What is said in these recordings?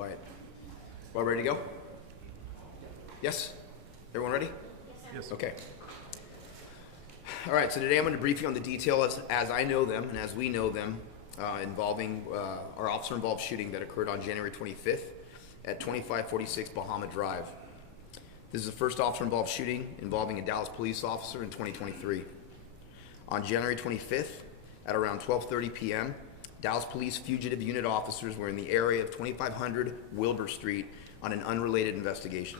Quiet. All ready to go? Yes? Everyone ready? Yes. Okay. All right, so today I'm going to brief you on the details as I know them and as we know them involving our officer-involved shooting that occurred on January 25th at 2546 Bahama Drive. This is the first officer-involved shooting involving a Dallas police officer in 2023. On January 25th at around 12:30 p.m., Dallas Police fugitive unit officers were in the area of 2500 Wilbur Street on an unrelated investigation.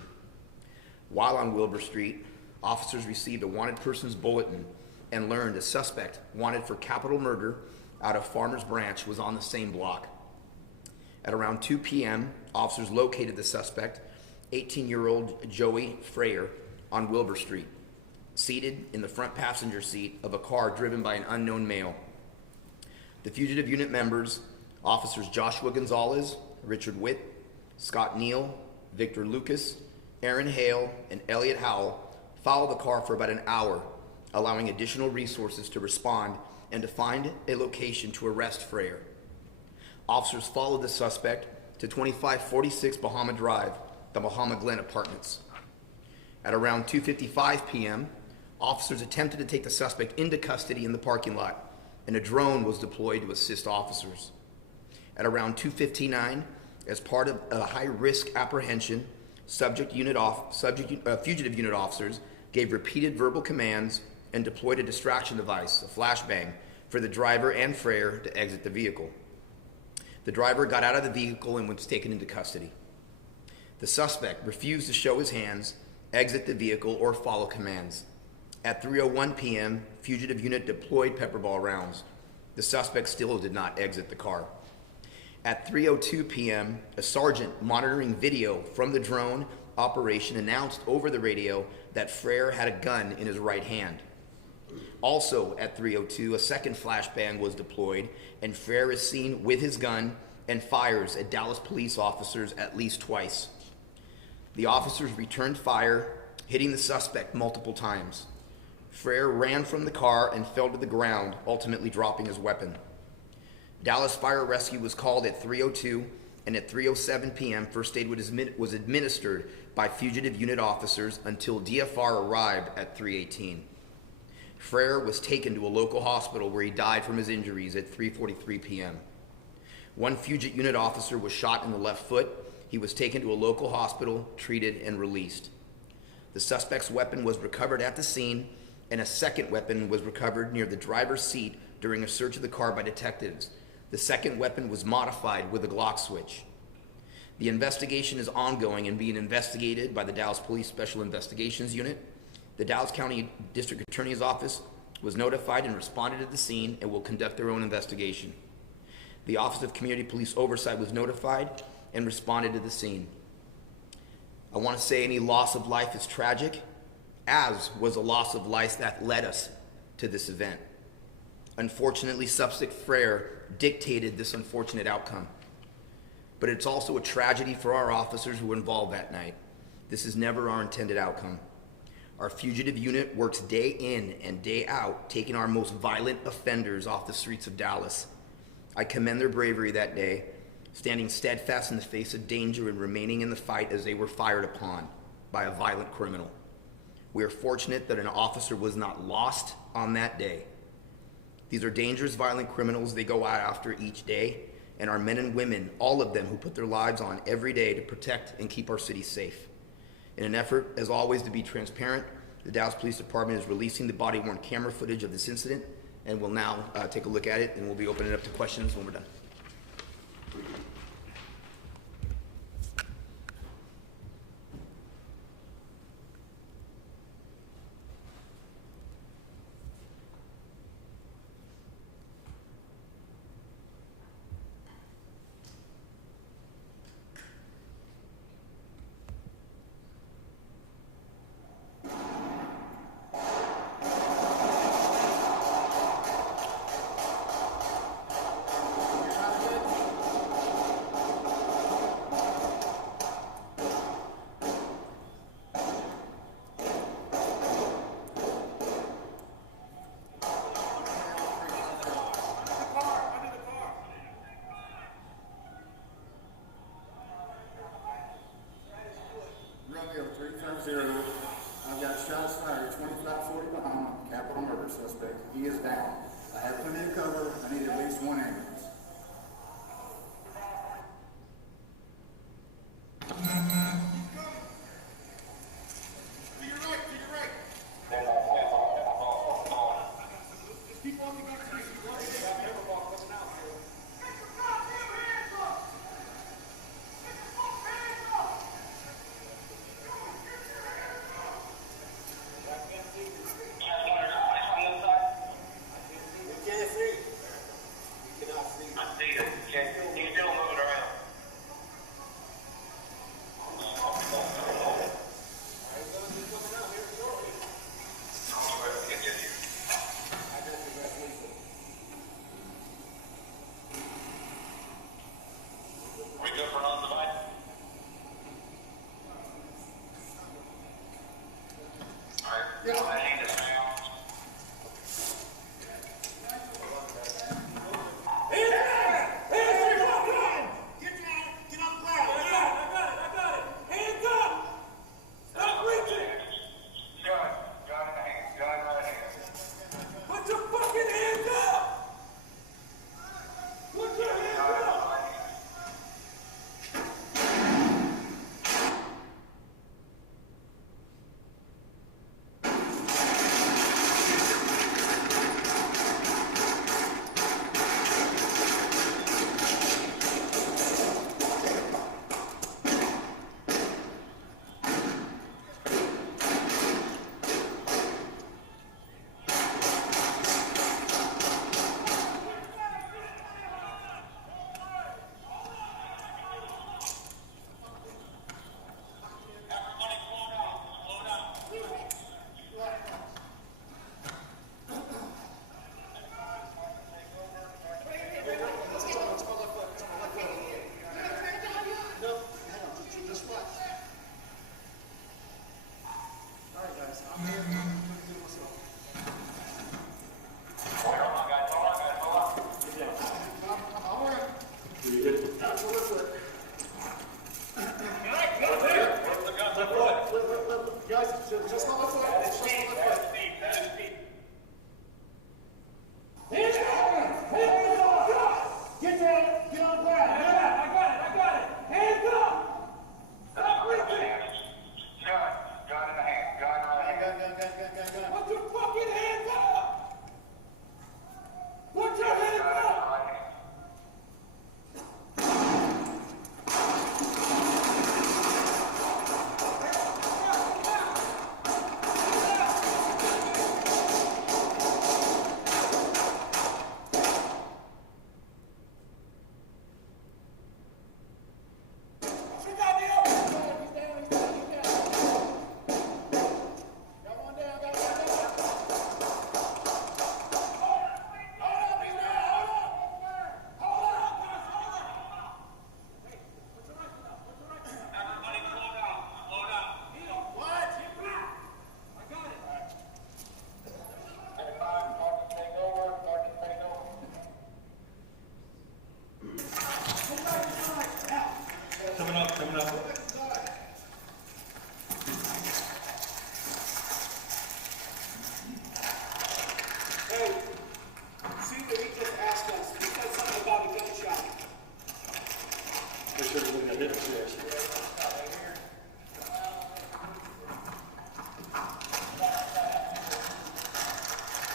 While on Wilbur Street, officers received a wanted persons bulletin and learned a suspect wanted for capital murder out of Farmers Branch was on the same block. At around 2 p.m., officers located the suspect, 18-year-old Joey Freyer, on Wilbur Street, seated in the front passenger seat of a car driven by an unknown male. The fugitive unit members, officers Joshua Gonzalez, Richard Witt, Scott Neal, Victor Lucas, Aaron Hale, and Elliot Howell, followed the car for about an hour, allowing additional resources to respond and to find a location to arrest Freyer. Officers followed the suspect to 2546 Bahama Drive, the Bahama Glen Apartments. At around 2:55 p.m., officers attempted to take the suspect into custody in the parking lot, and a drone was deployed to assist officers. At around 2:59, as part of a high-risk apprehension, fugitive unit officers gave repeated verbal commands and deployed a distraction device, a flashbang, for the driver and Freyer to exit the vehicle. The driver got out of the vehicle and was taken into custody. The suspect refused to show his hands, exit the vehicle, or follow commands. At 3:01 p.m., fugitive unit deployed pepper ball rounds. The suspect still did not exit the car. At 3:02 p.m., a sergeant monitoring video from the drone operation announced over the radio that Freyer had a gun in his right hand. Also at 3:02, a second flashbang was deployed, and Freyer is seen with his gun and fires at Dallas police officers at least twice. The officers returned fire, hitting the suspect multiple times. Freyer ran from the car and fell to the ground, ultimately dropping his weapon. Dallas Fire Rescue was called at 3:02, and at 3:07 p.m., first aid was administered by fugitive unit officers until DFR arrived at 3:18. Freyer was taken to a local hospital where he died from his injuries at 3:43 p.m. One fugitive unit officer was shot in the left foot. He was taken to a local hospital, treated, and released. The suspect's weapon was recovered at the scene, and a second weapon was recovered near the driver's seat during a search of the car by detectives. The second weapon was modified with a Glock switch. The investigation is ongoing and being investigated by the Dallas Police Special Investigations Unit. The Dallas County District Attorney's Office was notified and responded to the scene and will conduct their own investigation. The Office of Community Police Oversight was notified and responded to the scene. I want to say any loss of life is tragic, as was a loss of life that led us to this event. Unfortunately, suspect Freyer dictated this unfortunate outcome. But it's also a tragedy for our officers who were involved that night. This is never our intended outcome. Our fugitive unit works day in and day out, taking our most violent offenders off the streets of Dallas. I commend their bravery that day, standing steadfast in the face of danger and remaining in the fight as they were fired upon by a violent criminal. We are fortunate that an officer was not lost on that day. These are dangerous, violent criminals they go out after each day, and our men and women, all of them, who put their lives on every day to protect and keep our city safe. In an effort, as always, to be transparent, the Dallas Police Department is releasing the body-worn camera footage of this incident, and we'll now take a look at it, and we'll be opening it up to questions when we're done.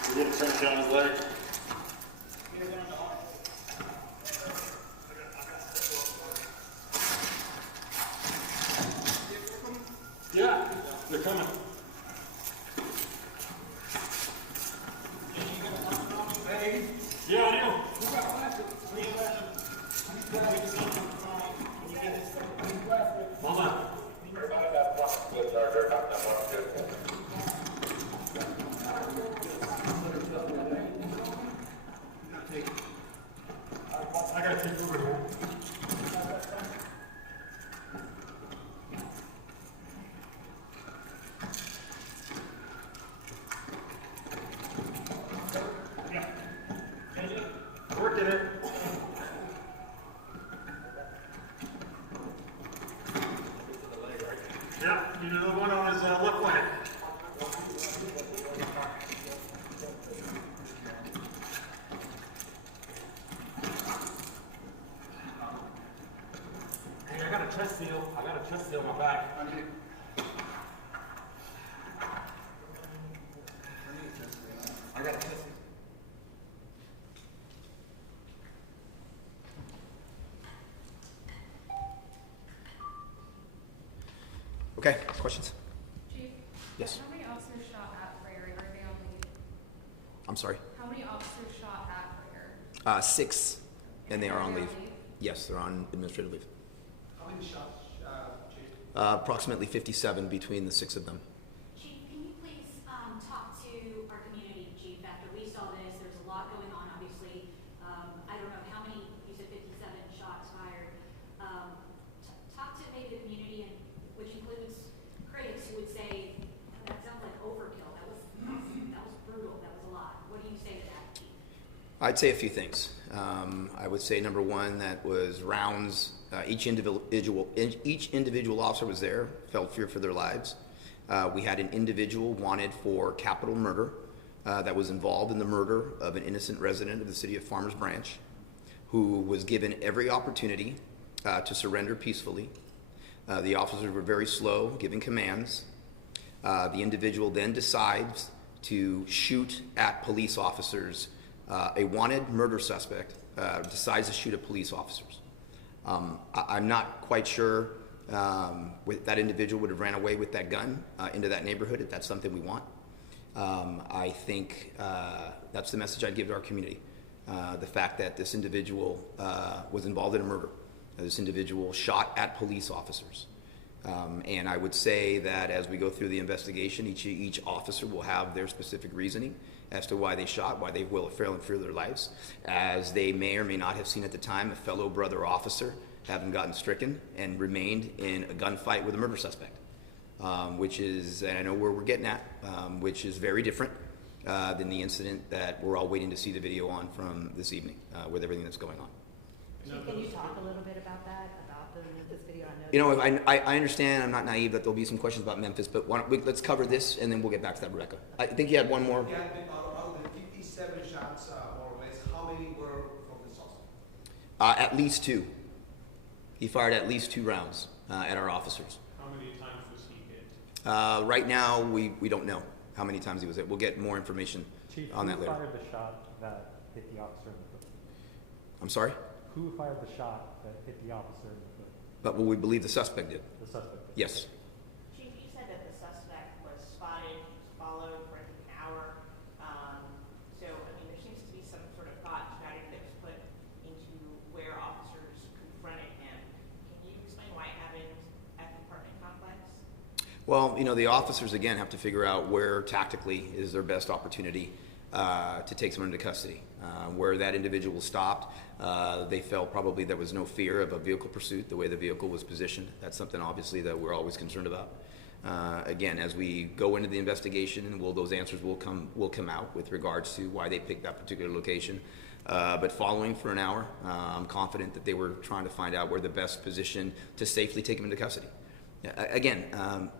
You didn't turn it down his leg. Yeah, they're coming. Yeah, I know. Hold on. I gotta take over here. Yeah. Working it. Yeah, you know the one on his left leg. Hey, I got a chest seal. I got a chest seal in my back. I got a chest seal. Okay, questions? Chief? Yes. How many officers shot at Frere? Are they on leave? I'm sorry? How many officers shot at Frere? 6, and they are on They're leave. Yes, they're on administrative leave. How many shots, Chief? Approximately 57 between the 6 of them. Chief, can you please talk to our community, Chief? After we saw this, there's a lot going on, obviously. I don't know how many, you said 57 shots fired. Talk to maybe the community, and which includes critics who would say, that sounds like overkill. That was brutal. That was a lot. What do you say to that, Chief? I'd say a few things. I would say number one, that was rounds. Each individual officer was there, felt fear for their lives. We had an individual wanted for capital murder that was involved in the murder of an innocent resident of the city of Farmers Branch, who was given every opportunity to surrender peacefully. The officers were very slow giving commands. The individual then decides to shoot at police officers. A wanted murder suspect decides to shoot at police officers. I'm not quite sure that individual would have ran away with that gun into that neighborhood if that's something we want. I think that's the message I'd give to our community. The fact that this individual was involved in a murder. This individual shot at police officers. And I would say that as we go through the investigation, each officer will have their specific reasoning as to why they shot, why they will fail and fear their lives, as they may or may not have seen at the time a fellow brother officer having gotten stricken and remained in a gunfight with a murder suspect, which is, and I know where we're getting at, which is very different than the incident that we're all waiting to see the video on from this evening with everything that's going on. Chief, can you talk a little bit about that, about this video? You know, I understand, I'm not naive, that there'll be some questions about Memphis, but let's cover this and then we'll get back to that, Rebecca. I think you had one more. Yeah, out of the 57 shots, more or less, how many were from the suspect? At least two. He fired at least 2 rounds at our officers. How many times was he hit? Right now, we don't know how many times he was hit. We'll get more information Chief, on that who later. fired the shot that hit the officer in the foot? I'm sorry? Who fired the shot that hit the officer in the foot? But what we believe the suspect did. The suspect. Yes. Chief, you said that the suspect was spotted, he was followed for I think an hour. So, I mean, there seems to be some sort of thought and strategy that was put into where officers confronted him. Can you explain why it happened at the apartment complex? Well, the officers, again, have to figure out where tactically is their best opportunity to take someone into custody. Where that individual stopped, they felt probably there was no fear of a vehicle pursuit, the way the vehicle was positioned. That's something, obviously, that we're always concerned about. Again, as we go into the investigation, those answers will come out with regards to why they picked that particular location. But following for an hour, I'm confident that they were trying to find out where the best position to safely take him into custody. Again,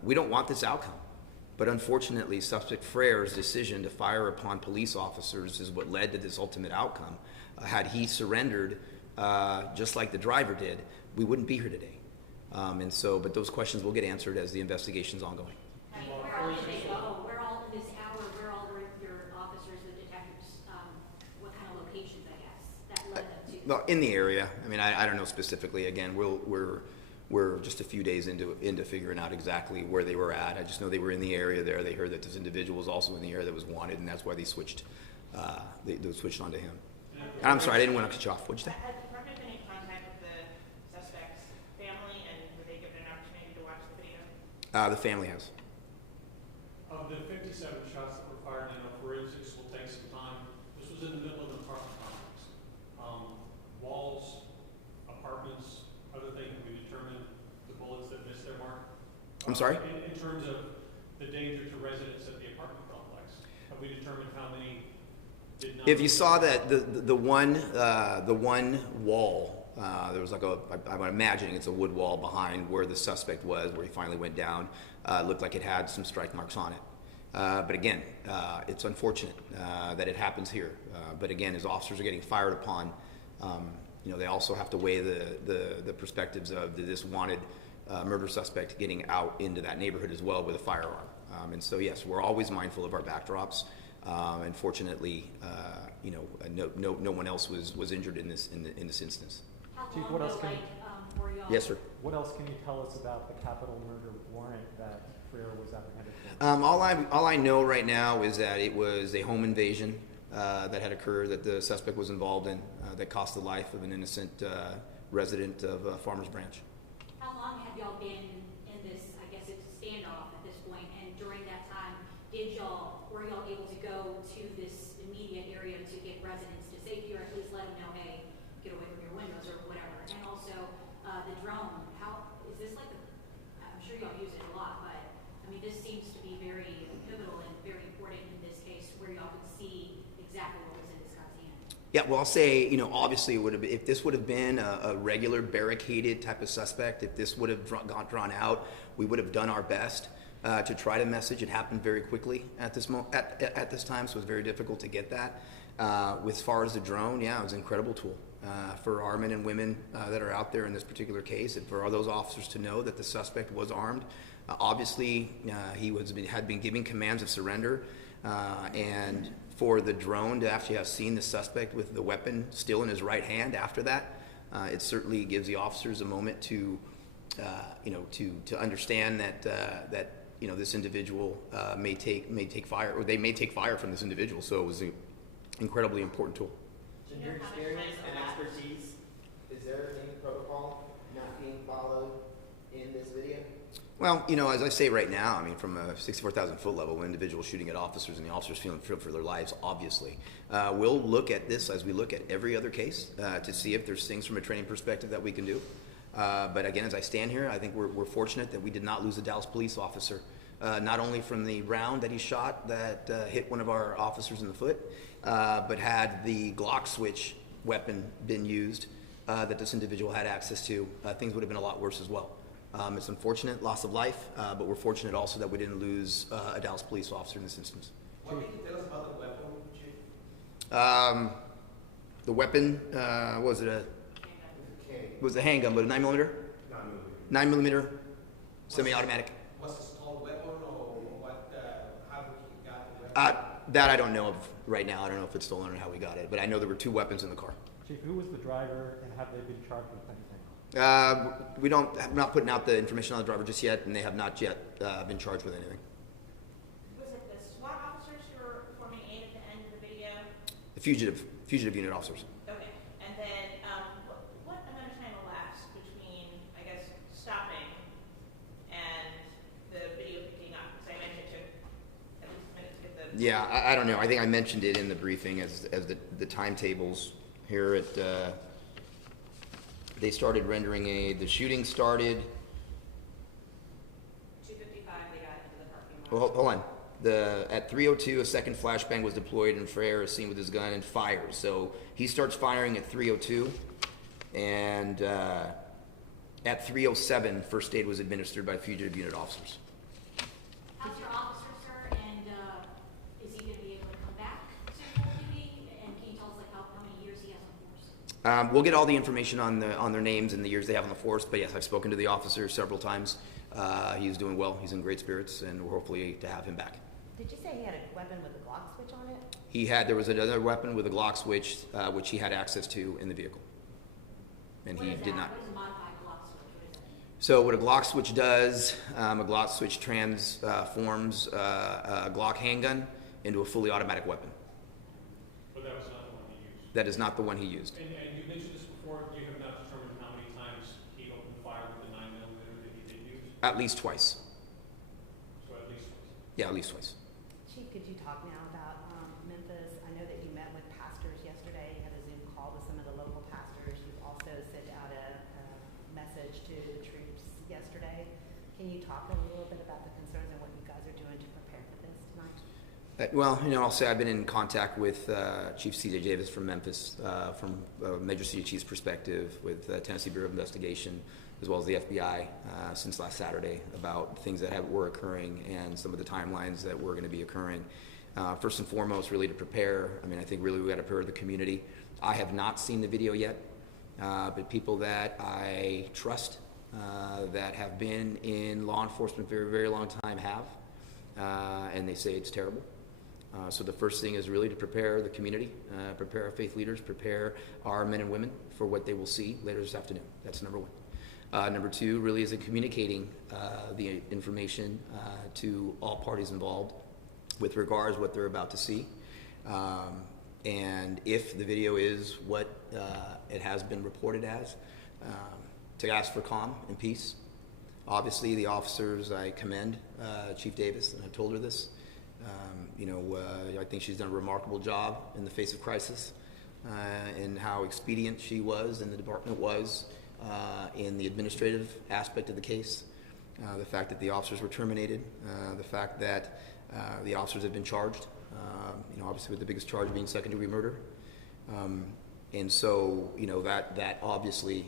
we don't want this outcome, but unfortunately, suspect Frere's decision to fire upon police officers is what led to this ultimate outcome. Had he surrendered, just like the driver did, we wouldn't be here today. But those questions will get answered as the investigation's ongoing. Where all did they go? Where all in this hour, where all were your officers, the detectives, what kind of locations, I guess, that led them to? Well, in the area. I mean, I don't know specifically. Again, we're just a few days into figuring out exactly where they were at. I just know they were in the area there. They heard that this individual was also in the area that was wanted, and that's why they switched. They switched onto him. And I'm sorry, I didn't want to cut you off. What'd you say? Has the department been in contact with the suspect's family, and were they given an opportunity to watch the video? The family has. Of the 57 shots that were fired, forensics will take some time. This was in the middle of an apartment complex. Walls, apartments, other things, we determined the bullets that missed their mark. I'm sorry? In terms of the danger to residents at the apartment complex, have we determined how many did not? If you saw that the one wall, there was like I'm imagining it's a wood wall behind where the suspect was, where he finally went down. Looked like it had some strike marks on it. But again, it's unfortunate that it happens here. But again, as officers are getting fired upon, they also have to weigh the perspectives of this wanted murder suspect getting out into that neighborhood as well with a firearm. And so, yes, we're always mindful of our backdrops. And fortunately, no one else was injured in this instance. How Chief, long what else ago, can- were y'all? Yes, sir. What else can you tell us about the capital murder warrant that Frere was apprehended for? All I know right now is that it was a home invasion that had occurred that the suspect was involved in that cost the life of an innocent resident of Farmers Branch. How long have y'all been in this, I guess it's a standoff at this point, and during that time, were y'all able to go to this immediate area to get residents to safety, or at least let them know, hey, get away from your windows or whatever? And also, the drone, how, is this like, I'm sure y'all use it a lot, but, I mean, this seems to be very pivotal and very important in this case, where y'all could see exactly what was in this guy's hand. Yeah, well, I'll say, obviously, if this would have been a regular barricaded type of suspect, if this would have drawn out, we would have done our best to try to message. It happened very quickly at this time, so it was very difficult to get that. As far as the drone, yeah, it was an incredible tool for our men and women that are out there in this particular case, and for all those officers to know that the suspect was armed. Obviously, he had been giving commands of surrender, and for the drone to actually have seen the suspect with the weapon still in his right hand after that, it certainly gives the officers a moment to understand that this individual may take fire, or they may take fire from this individual. So it was an incredibly important tool. In your experience and expertise, is there any protocol not being followed in this video? Well, as I say right now, I mean, from a 64,000 foot level, when individuals shooting at officers and the officers feeling fear for their lives, obviously, we'll look at this as we look at every other case to see if there's things from a training perspective that we can do. But again, as I stand here, I think we're fortunate that we did not lose a Dallas police officer, not only from the round that he shot that hit one of our officers in the foot, but had the Glock switch weapon been used that this individual had access to, things would have been a lot worse as well. It's unfortunate, loss of life, but we're fortunate also that we didn't lose a Dallas police officer in this instance. What can you tell us about the weapon, Chief? The weapon, was it a K. It was a handgun, but a 9mm? 9mm semi-automatic. Was it a stolen weapon or what, how he got the weapon? That I don't know of right now. I don't know if it's stolen or how we got it, but I know there were 2 weapons in the car. Chief, who was the driver and have they been charged with anything? We I'm not putting out the information on the driver just yet, and they have not yet been charged with anything. Was it the SWAT officers who were forming aid at the end of the video? The fugitive unit officers. Okay, and then, what amount of time elapsed between, I guess, stopping and the video picking up? Because I mentioned it took at least a minute to get the... Yeah, I don't know. I think I mentioned it in the briefing as the timetables here at, they started rendering the shooting started, 2:55, they got into the parking lot. well, hold on. At 3:02, a second flashbang was deployed and Frere is seen with his gun and fires. So he starts firing at 3:02, and at 3:07, first aid was administered by fugitive unit officers. How's your officer, sir, and is he going to be able to come back to full duty? And can you tell us like how many years he has on force? We'll get all the information on their names and the years they have on the force, but yes, I've spoken to the officer several times. He's doing well. He's in great spirits, and we're hopefully to have him back. Did you say he had a weapon with a Glock switch on it? There was another weapon with a Glock switch, which he had access to in the vehicle. And he did not. What is a modified Glock switch? What is that? So what a Glock switch does, a Glock switch transforms a Glock handgun into a fully automatic weapon. But that was not the one he used. That is not the one he used. And you mentioned this before, you have not determined how many times he opened fire with the 9mm that he did use? At least twice. So at least twice. Yeah, at least twice. Chief, could you talk now about Memphis? I know that you met with pastors yesterday, had a Zoom call with some of the local pastors. You've also sent out a message to the troops yesterday. Can you talk a little bit about the concerns and what you guys are doing to prepare for this tonight? Well, I'll say I've been in contact with Chief C.J. Davis from Memphis, from Major City Chief's perspective, with Tennessee Bureau of Investigation, as well as the FBI since last Saturday about things that were occurring and some of the timelines that were going to be occurring. First and foremost, really to prepare. I think really we got to prepare the community. I have not seen the video yet, but people that I trust that have been in law enforcement for a very long time have, and they say it's terrible. So the first thing is really to prepare the community, prepare our faith leaders, prepare our men and women for what they will see later this afternoon. That's number one. Number two really is in communicating the information to all parties involved with regards to what they're about to see. And if the video is what it has been reported as, to ask for calm and peace. Obviously, the officers, I commend Chief Davis, and I've told her this. I think she's done a remarkable job in the face of crisis, and how expedient she was and the department was in the administrative aspect of the case. The fact that the officers were terminated, the fact that the officers have been charged, obviously with the biggest charge being second-degree murder. And so, that obviously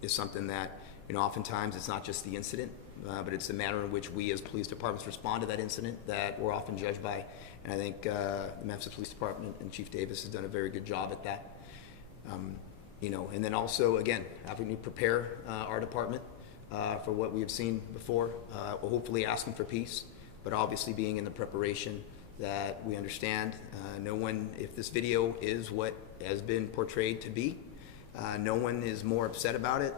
is something that, oftentimes it's not just the incident, but it's the manner in which we as police departments respond to that incident that we're often judged by. And I think the Memphis Police Department and Chief Davis has done a very good job at that. And then also, again, having to prepare our department for what we have seen before, hopefully asking for peace, but obviously being in the preparation that we understand. No one, if this video is what has been portrayed to be, no one is more upset about it.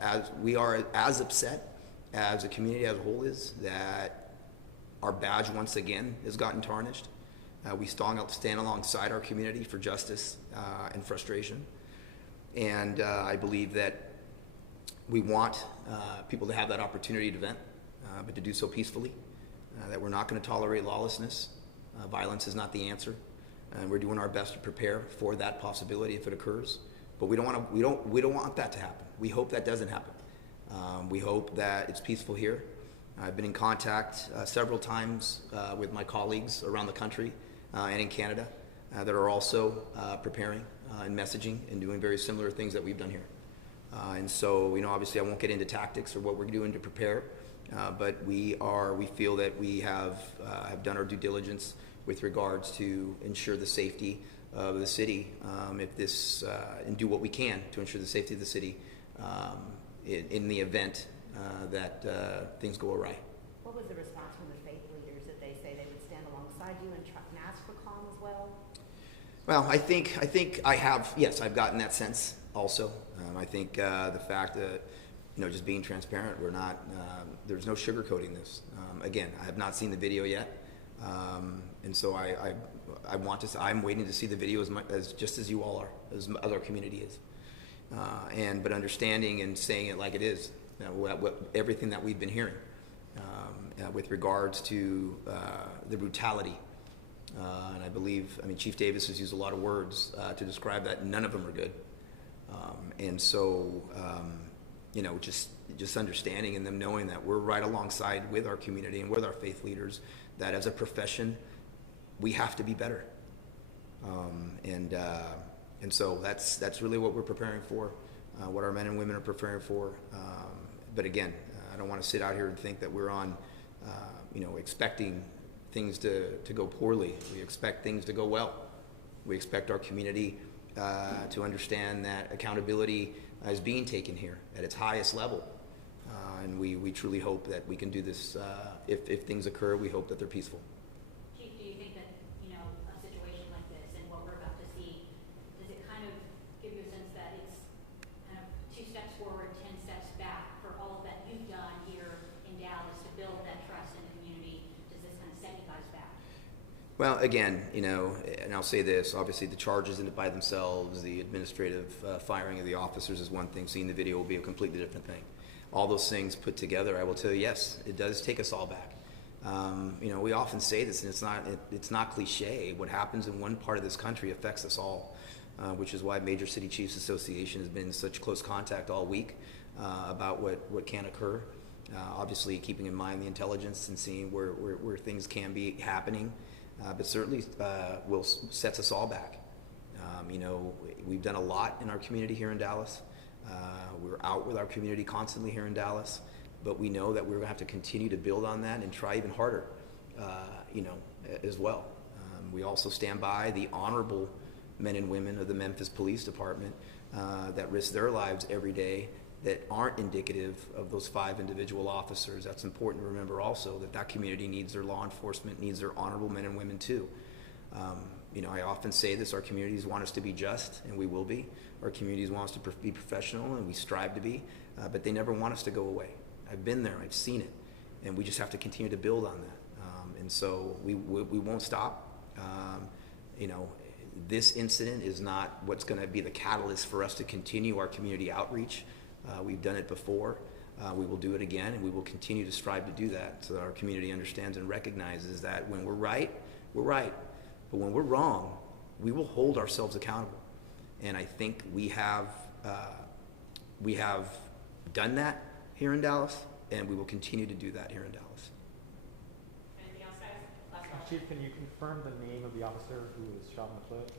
As we are as upset as a community as a whole is that our badge once again has gotten tarnished. We stand alongside our community for justice and frustration. And I believe that we want people to have that opportunity to vent, but to do so peacefully, that we're not going to tolerate lawlessness. Violence is not the answer. And we're doing our best to prepare for that possibility if it occurs. But we don't want that to happen. We hope that doesn't happen. We hope that it's peaceful here. I've been in contact several times with my colleagues around the country and in Canada that are also preparing and messaging and doing very similar things that we've done here. And so, obviously I won't get into tactics or what we're doing to prepare, but we feel that we have done our due diligence with regards to ensure the safety of the city if this and do what we can to ensure the safety of the city in the event that things go awry. What was the response from the faith leaders that they say they would stand alongside you and ask for calm as well? Well, I think I have, yes, I've gotten that sense also. I think the fact that, just being transparent, we're not, there's no sugarcoating this. Again, I have not seen the video yet. And so I'm waiting to see the video just as you all are, as other community is. But understanding and saying it like it is, everything that we've been hearing with regards to the brutality. And I believe, Chief Davis has used a lot of words to describe that. None of them are good. And so, just understanding and them knowing that we're right alongside with our community and with our faith leaders, that as a profession, we have to be better. And so that's really what we're preparing for, what our men and women are preparing for. But again, I don't want to sit out here and think that we're on, expecting things to go poorly. We expect things to go well. We expect our community to understand that accountability is being taken here at its highest level. And we truly hope that we can do this. If things occur, we hope that they're peaceful. Chief, do you think that, a situation like this and what we're about to see, does it kind of give you a sense that it's kind of 2 steps forward, 10 steps back for all that you've done here in Dallas to build that trust in the community? Does this kind of set you guys back? Well, again, and I'll say this, obviously the charges in it by themselves, the administrative firing of the officers is one thing. Seeing the video will be a completely different thing. All those things put together, I will tell you, yes, it does take us all back. We often say this, and it's not cliche. What happens in one part of this country affects us all, which is why Major City Chiefs Association has been in such close contact all week about what can occur. Obviously, keeping in mind the intelligence and seeing where things can be happening, but certainly sets us all back. We've done a lot in our community here in Dallas. We're out with our community constantly here in Dallas, but we know that we're going to have to continue to build on that and try even harder, as well. We also stand by the honorable men and women of the Memphis Police Department that risk their lives every day that aren't indicative of those 5 individual officers. That's important to remember also, that community needs their law enforcement, needs their honorable men and women too. I often say this, our communities want us to be just, and we will be. Our communities want us to be professional, and we strive to be, but they never want us to go away. I've been there, I've seen it, and we just have to continue to build on that. And so we won't stop. This incident is not what's going to be the catalyst for us to continue our community outreach. We've done it before. We will do it again, and we will continue to strive to do that so that our community understands and recognizes that when we're right, we're right. But when we're wrong, we will hold ourselves accountable. And I think we have done that here in Dallas, and we will continue to do that here in Dallas. Anything else, guys? Last question. Chief, can you confirm the name of the officer who was shot in the foot?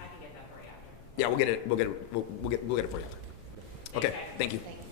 I can get that for you after. Yeah, we'll get it for you. Okay, thank you. Thank you.